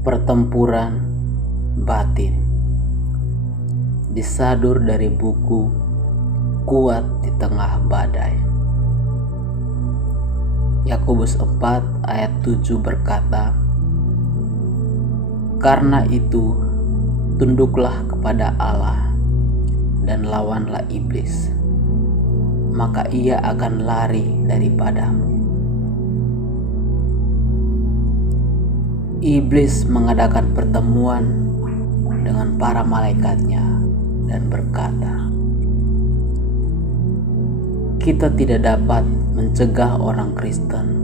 Pertempuran batin disadur dari buku Kuat di Tengah Badai. Yakobus 4 ayat 7 berkata, "Karena itu tunduklah kepada Allah dan lawanlah iblis, maka ia akan lari daripadamu." Iblis mengadakan pertemuan dengan para malaikatnya dan berkata, "Kita tidak dapat mencegah orang Kristen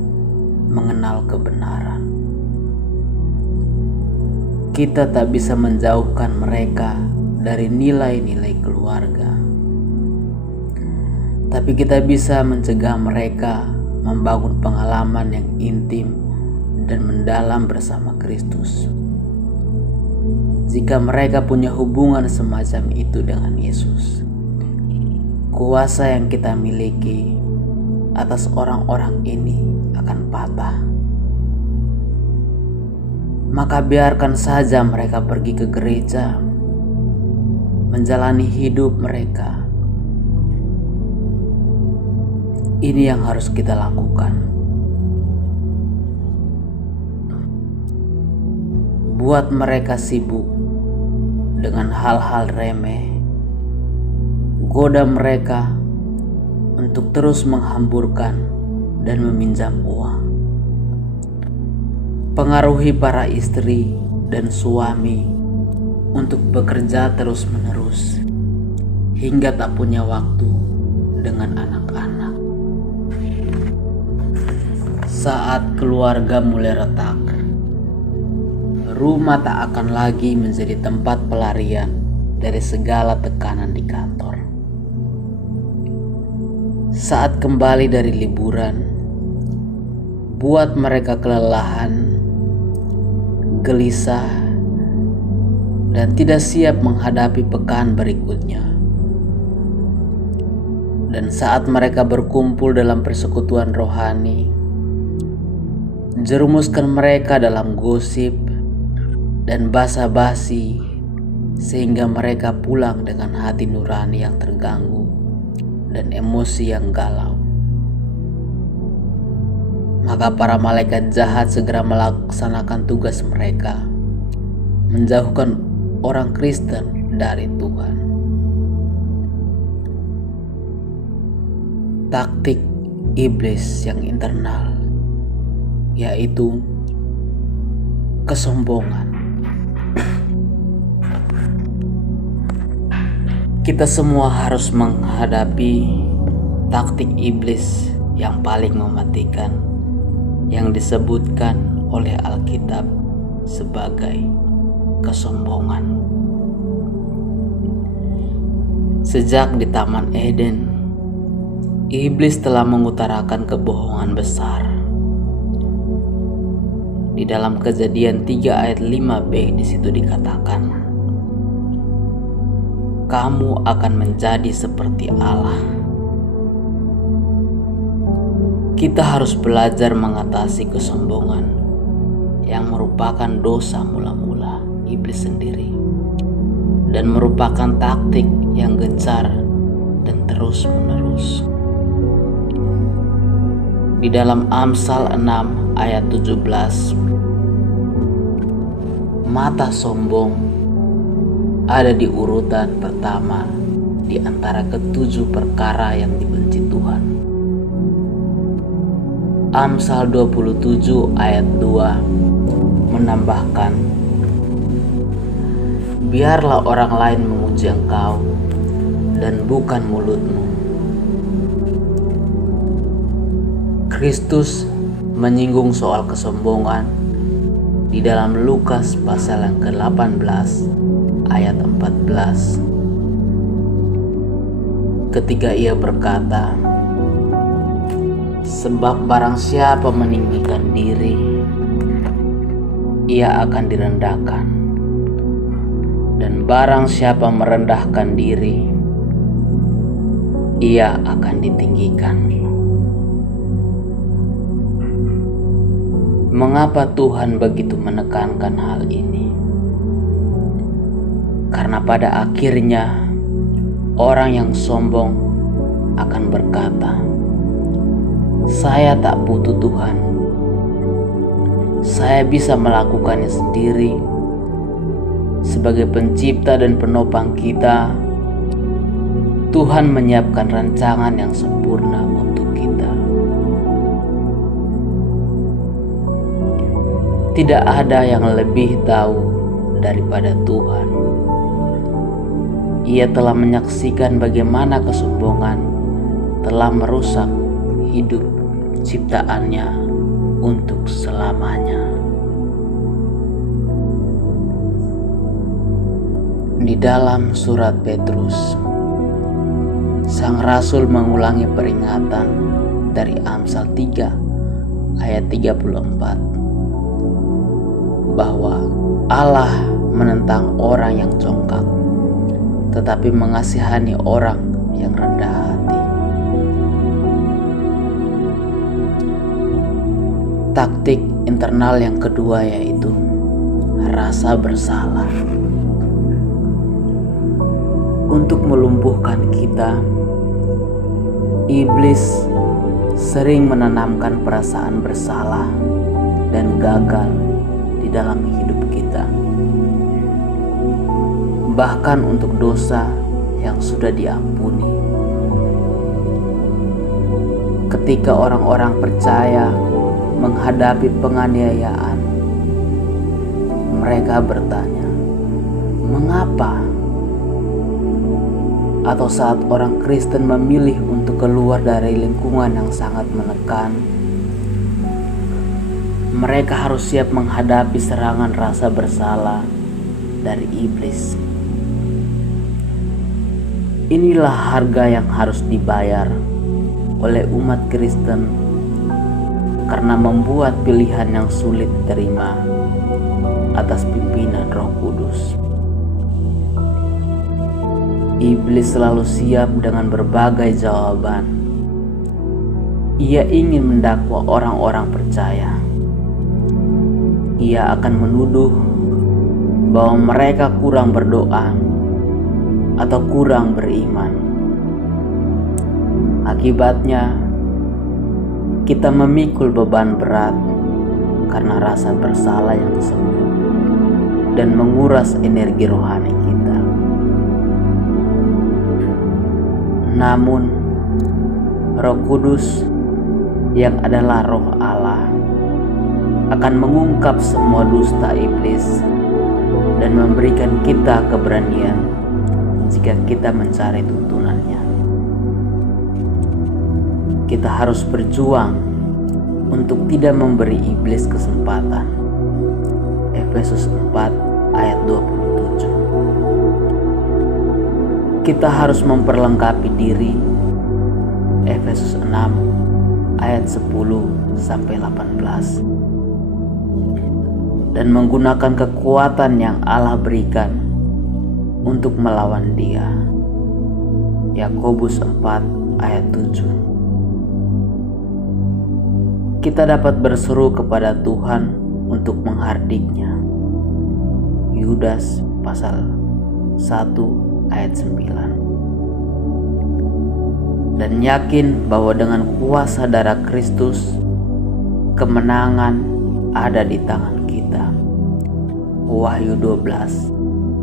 mengenal kebenaran. Kita tak bisa menjauhkan mereka dari nilai-nilai keluarga. Tapi kita bisa mencegah mereka membangun pengalaman yang intim dan mendalam bersama Kristus. Jika mereka punya hubungan semacam itu dengan Yesus, kuasa yang kita miliki atas orang-orang ini akan patah. Maka biarkan saja mereka pergi ke gereja, menjalani hidup mereka. Ini yang harus kita lakukan. Buat mereka sibuk dengan hal-hal remeh, goda mereka untuk terus menghamburkan dan meminjam uang. Pengaruhi para istri dan suami untuk bekerja terus-menerus hingga tak punya waktu dengan anak-anak. Saat keluarga mulai retak, rumah tak akan lagi menjadi tempat pelarian dari segala tekanan di kantor. Saat kembali dari liburan, buat mereka kelelahan, gelisah, dan tidak siap menghadapi pekan berikutnya. Dan saat mereka berkumpul dalam persekutuan rohani, jerumuskan mereka dalam gosip dan basa-basi sehingga mereka pulang dengan hati nurani yang terganggu dan emosi yang galau. Maka para malaikat jahat segera melaksanakan tugas mereka, menjauhkan orang Kristen dari Tuhan. Taktik iblis yang internal, yaitu kesombongan. Kita semua harus menghadapi taktik iblis yang paling mematikan, yang disebutkan oleh Alkitab sebagai kesombongan. Sejak di Taman Eden, iblis telah mengutarakan kebohongan besar. Di dalam Kejadian 3 ayat 5b di situ dikatakan, "Kamu akan menjadi seperti Allah." Kita harus belajar mengatasi kesombongan yang merupakan dosa mula-mula iblis sendiri dan merupakan taktik yang gencar dan terus-menerus. Di dalam Amsal 6 ayat 17, mata sombong ada di urutan pertama di antara ketujuh perkara yang dibenci Tuhan. Amsal 27 ayat 2 menambahkan, "Biarlah orang lain memuji engkau dan bukan mulutmu." Kristus menyinggung soal kesombongan di dalam Lukas pasal yang ke-18 ayat 14 ketika ia berkata, "Sebab barang siapa meninggikan diri, ia akan direndahkan, dan barang siapa merendahkan diri, ia akan ditinggikan." Mengapa Tuhan begitu menekankan hal ini? Karena pada akhirnya orang yang sombong akan berkata, "Saya tak butuh Tuhan. Saya bisa melakukannya sendiri. Sebagai pencipta dan penopang kita, Tuhan menyiapkan rancangan yang sempurna untuk kita." Tidak ada yang lebih tahu daripada Tuhan. Ia telah menyaksikan bagaimana kesombongan telah merusak hidup ciptaannya untuk selamanya. Di dalam surat Petrus, sang rasul mengulangi peringatan dari Amsal 3 ayat 34 bahwa Allah menentang orang yang congkak, tetapi mengasihani orang yang rendah hati. Taktik internal yang kedua yaitu rasa bersalah. Untuk melumpuhkan kita, iblis sering menanamkan perasaan bersalah dan gagal di dalam hidup kita. Bahkan untuk dosa yang sudah diampuni. Ketika orang-orang percaya menghadapi penganiayaan, mereka bertanya, "Mengapa?" Atau saat orang Kristen memilih untuk keluar dari lingkungan yang sangat menekan, mereka harus siap menghadapi serangan rasa bersalah dari iblis. Inilah harga yang harus dibayar oleh umat Kristen karena membuat pilihan yang sulit diterima atas pimpinan Roh Kudus. Iblis selalu siap dengan berbagai jawaban. Ia ingin mendakwa orang-orang percaya. Ia akan menuduh bahwa mereka kurang berdoa atau kurang beriman. Akibatnya, kita memikul beban berat karena rasa bersalah yang semu dan menguras energi rohani kita. Namun, Roh Kudus yang adalah Roh Allah akan mengungkap semua dusta iblis dan memberikan kita keberanian jika kita mencari tuntunannya. Kita harus berjuang untuk tidak memberi iblis kesempatan. Efesus 4 ayat 27. Kita harus memperlengkapi diri. Efesus 6 ayat 10 sampai 18. Dan menggunakan kekuatan yang Allah berikan untuk melawan Dia. Yakobus 4 ayat 7. Kita dapat berseru kepada Tuhan untuk menghardiknya. Yudas pasal 1 ayat 9. Dan yakin bahwa dengan kuasa darah Kristus, kemenangan ada di tangan kita. Wahyu 12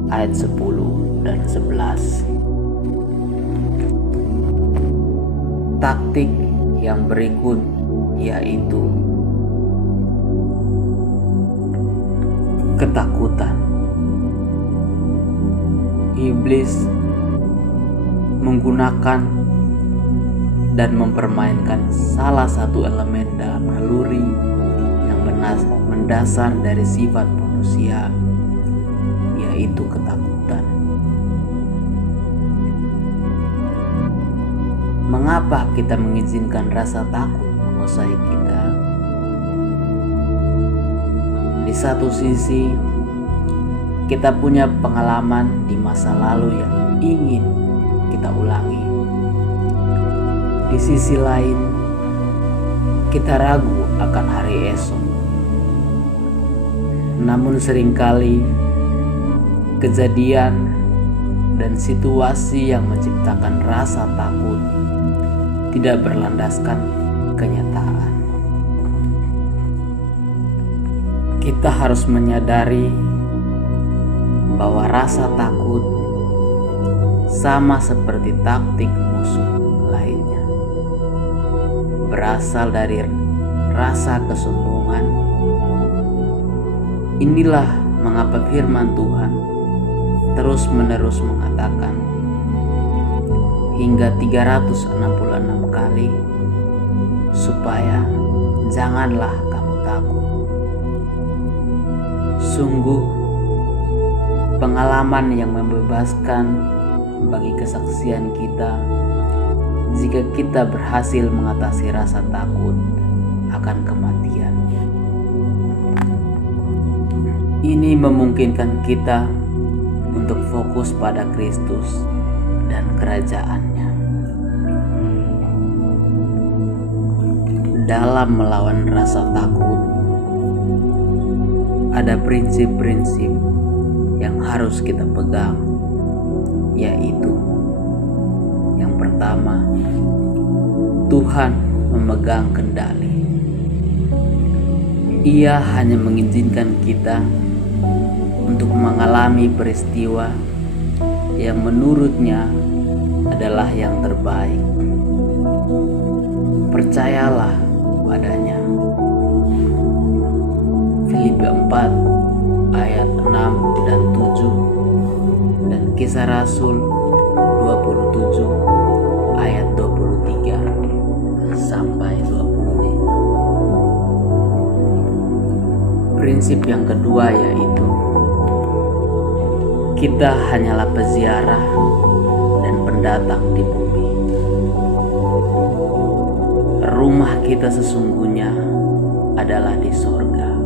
ayat 10 dan 11. Taktik yang berikut yaitu ketakutan. Iblis menggunakan dan mempermainkan salah satu elemen dalam naluri yang mendasar dari sifat manusia, yaitu ketakutan. Mengapa kita mengizinkan rasa takut menguasai kita? Di satu sisi, kita punya pengalaman di masa lalu yang ingin kita ulangi. Di sisi lain, kita ragu akan hari esok Namun seringkali kejadian dan situasi yang menciptakan rasa takut tidak berlandaskan kenyataan. Kita harus menyadari bahwa rasa takut sama seperti taktik musuh lainnya, berasal dari rasa kesombongan. Inilah mengapa firman Tuhan terus-menerus mengatakan hingga 366 kali supaya janganlah kamu takut. Sungguh pengalaman yang membebaskan bagi kesaksian kita jika kita berhasil mengatasi rasa takut akan kematian. Ini memungkinkan kita untuk fokus pada Kristus dan kerajaannya. Dalam melawan rasa takut, ada prinsip-prinsip yang harus kita pegang, yaitu yang pertama, Tuhan memegang kendali. Ia hanya mengizinkan kita untuk mengalami peristiwa yang menurutnya adalah yang terbaik. Percayalah padanya. Filipi 4 ayat 6 dan 7 dan Kisah Rasul 27 ayat 23 sampai 25. Prinsip yang kedua yaitu kita hanyalah peziarah dan pendatang di bumi. Rumah kita sesungguhnya adalah di sorga.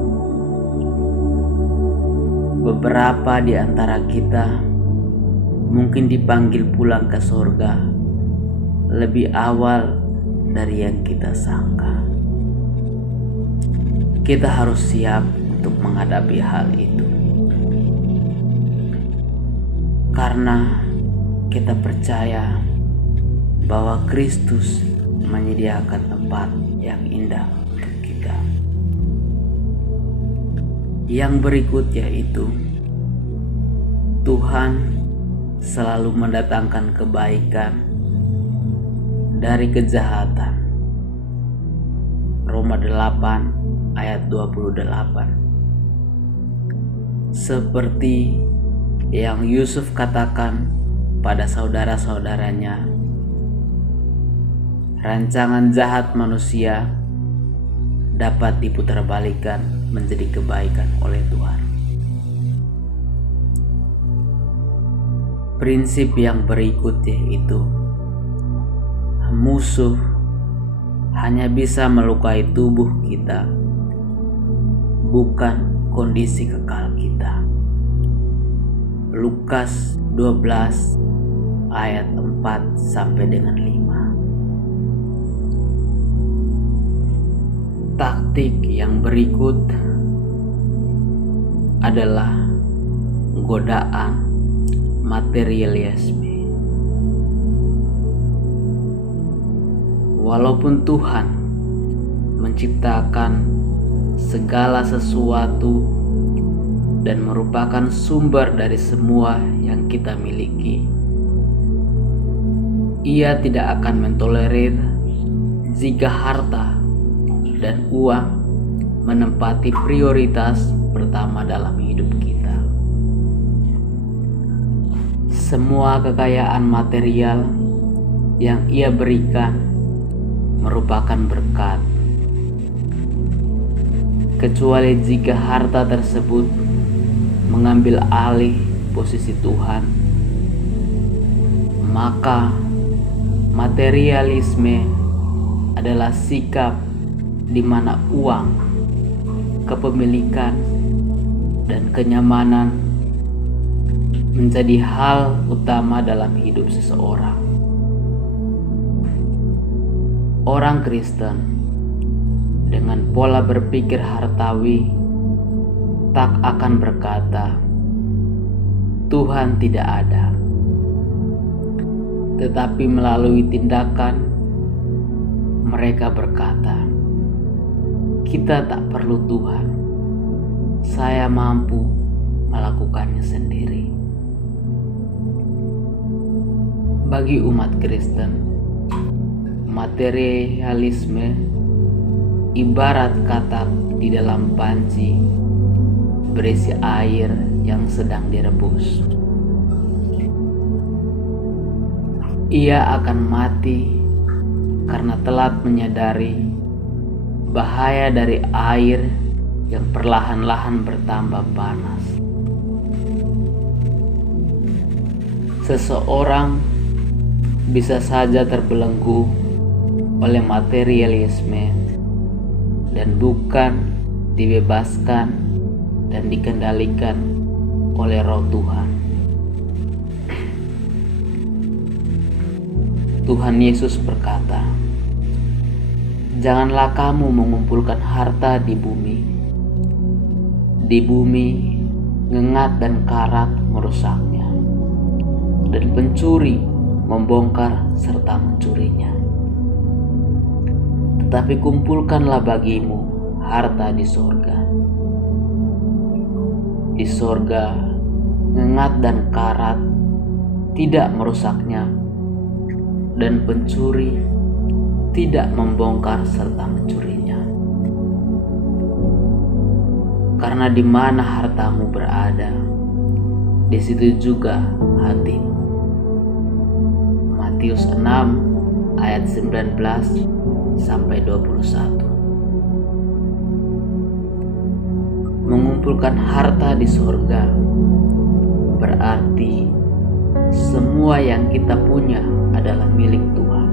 Beberapa di antara kita mungkin dipanggil pulang ke sorga lebih awal dari yang kita sangka. Kita harus siap untuk menghadapi hal itu. Karena kita percaya bahwa Kristus menyediakan tempat yang indah untuk kita. Yang berikut yaitu Tuhan selalu mendatangkan kebaikan dari kejahatan. Roma 8 ayat 28. Seperti yang Yusuf katakan pada saudara-saudaranya, rancangan jahat manusia dapat diputarbalikkan menjadi kebaikan oleh Tuhan. Prinsip yang berikut yaitu musuh hanya bisa melukai tubuh kita, bukan kondisi kekal kita. Lukas 12 ayat 4 sampai dengan 5. Taktik yang berikut adalah godaan materialisme. Walaupun Tuhan menciptakan segala sesuatu dan merupakan sumber dari semua yang kita miliki, Ia tidak akan mentolerir jika harta dan uang menempati prioritas pertama dalam hidup kita. Semua kekayaan material yang Ia berikan merupakan berkat, kecuali jika harta tersebut mengambil alih posisi Tuhan, maka materialisme adalah sikap di mana uang, kepemilikan, dan kenyamanan menjadi hal utama dalam hidup seseorang. Orang Kristen dengan pola berpikir hartawi tak akan berkata, "Tuhan tidak ada." Tetapi melalui tindakan, mereka berkata, "Kita tak perlu Tuhan. Saya mampu melakukannya sendiri." Bagi umat Kristen, materialisme ibarat katak di dalam panci berisi air yang sedang direbus. Ia akan mati karena telat menyadari bahaya dari air yang perlahan-lahan bertambah panas. Seseorang bisa saja terbelenggu oleh materialisme dan bukan dibebaskan dan dikendalikan oleh Roh Tuhan. Tuhan Yesus berkata, "Janganlah kamu mengumpulkan harta di bumi. Di bumi, ngengat dan karat merusaknya, dan pencuri membongkar serta mencurinya. Tetapi kumpulkanlah bagimu harta di sorga. Di sorga, ngengat dan karat tidak merusaknya, dan pencuri tidak membongkar serta mencurinya. Karena di mana hartamu berada, di situ juga hatimu." Matius 6 ayat 19 sampai 21. Mengumpulkan harta di surga berarti semua yang kita punya adalah milik Tuhan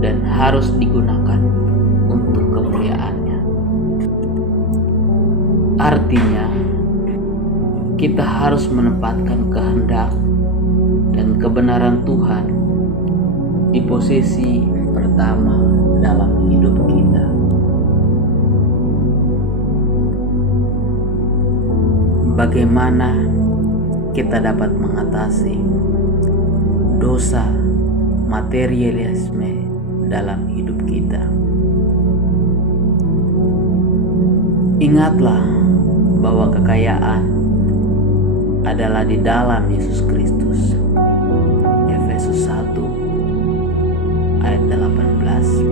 dan harus digunakan untuk kemuliaannya. Artinya, kita harus menempatkan kehendak dan kebenaran Tuhan di posisi pertama dalam hidup kita. Bagaimana kita dapat mengatasi dosa materialisme dalam hidup kita? Ingatlah bahwa kekayaan adalah di dalam Yesus Kristus. Efesus 1 ayat 18.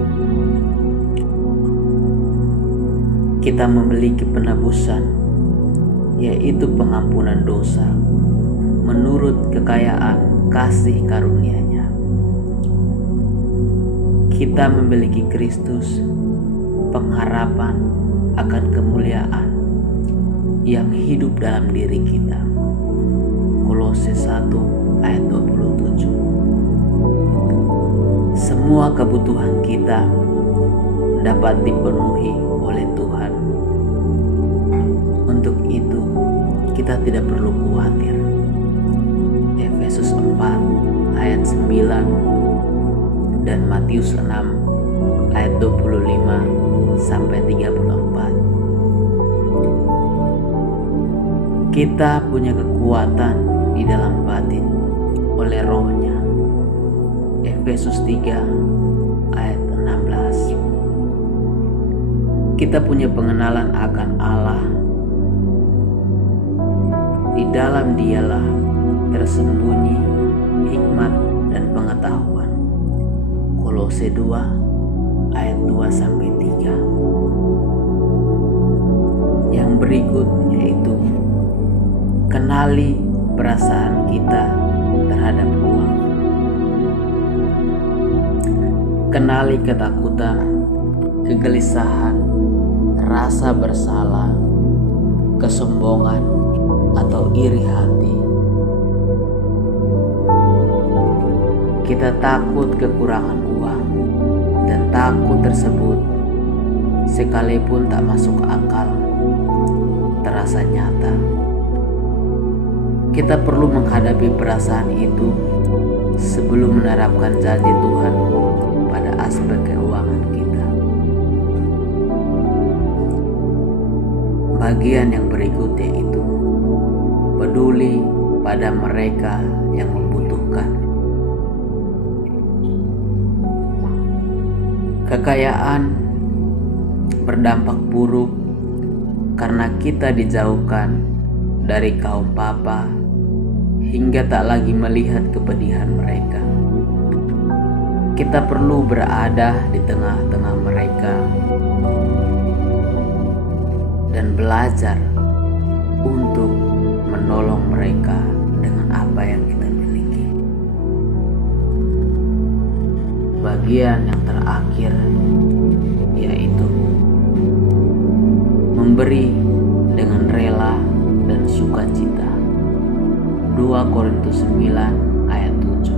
Kita memiliki penebusan, yaitu pengampunan dosa menurut kekayaan kasih karunia-Nya. Kita memiliki Kristus, pengharapan akan kemuliaan yang hidup dalam diri kita. Kolose 1 ayat 27. Semua kebutuhan kita dapat dipenuhi oleh Tuhan. Untuk itu, kita tidak perlu khawatir. Efesus 4 ayat 9 dan Matius 6 ayat 25 sampai 34. Kita punya kekuatan di dalam batin oleh Roh-Nya. Efesus 3 ayat 16. Kita punya pengenalan akan Allah. Di dalam Dialah tersembunyi hikmat dan pengetahuan. Kolose 2 ayat 2 sampai 3. Yang berikut yaitu kenali perasaan kita terhadap uang. Kenali ketakutan, kegelisahan, rasa bersalah, kesombongan, atau iri hati. Kita takut kekurangan uang, dan takut tersebut sekalipun tak masuk akal terasa nyata. Kita perlu menghadapi perasaan itu sebelum menerapkan janji Tuhan pada aspek keuangan kita. Bagian yang berikutnya itu peduli pada mereka yang membutuhkan. Kekayaan berdampak buruk karena kita dijauhkan dari kaum papa hingga tak lagi melihat kepedihan mereka. Kita perlu berada di tengah-tengah mereka dan belajar untuk menolong mereka dengan apa yang kita miliki. Bagian yang terakhir yaitu memberi dengan rela dan sukacita. 2 Korintus 9 ayat 7.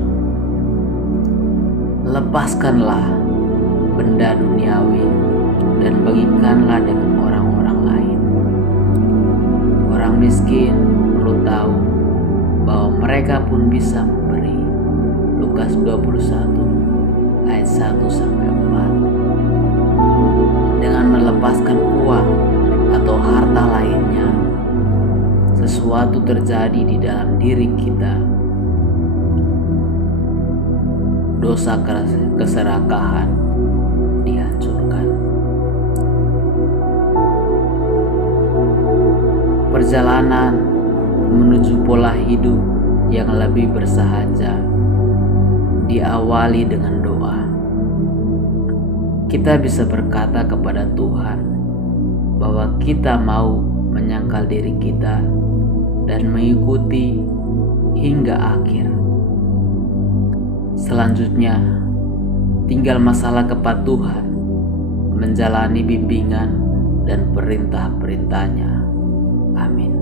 Lepaskanlah benda duniawi dan bagikanlah dengan orang-orang lain. Orang miskin perlu tahu bahwa mereka pun bisa memberi. Lukas 21 ayat 1-4. Dengan melepaskan uang atau harta lainnya, sesuatu terjadi di dalam diri kita. Dosa keserakahan dihancurkan. Perjalanan menuju pola hidup yang lebih bersahaja diawali dengan doa. Kita bisa berkata kepada Tuhan bahwa kita mau menyangkal diri kita dan mengikuti hingga akhir. Selanjutnya, tinggal masalah kepatuhan menjalani bimbingan dan perintah-perintahnya. Amin.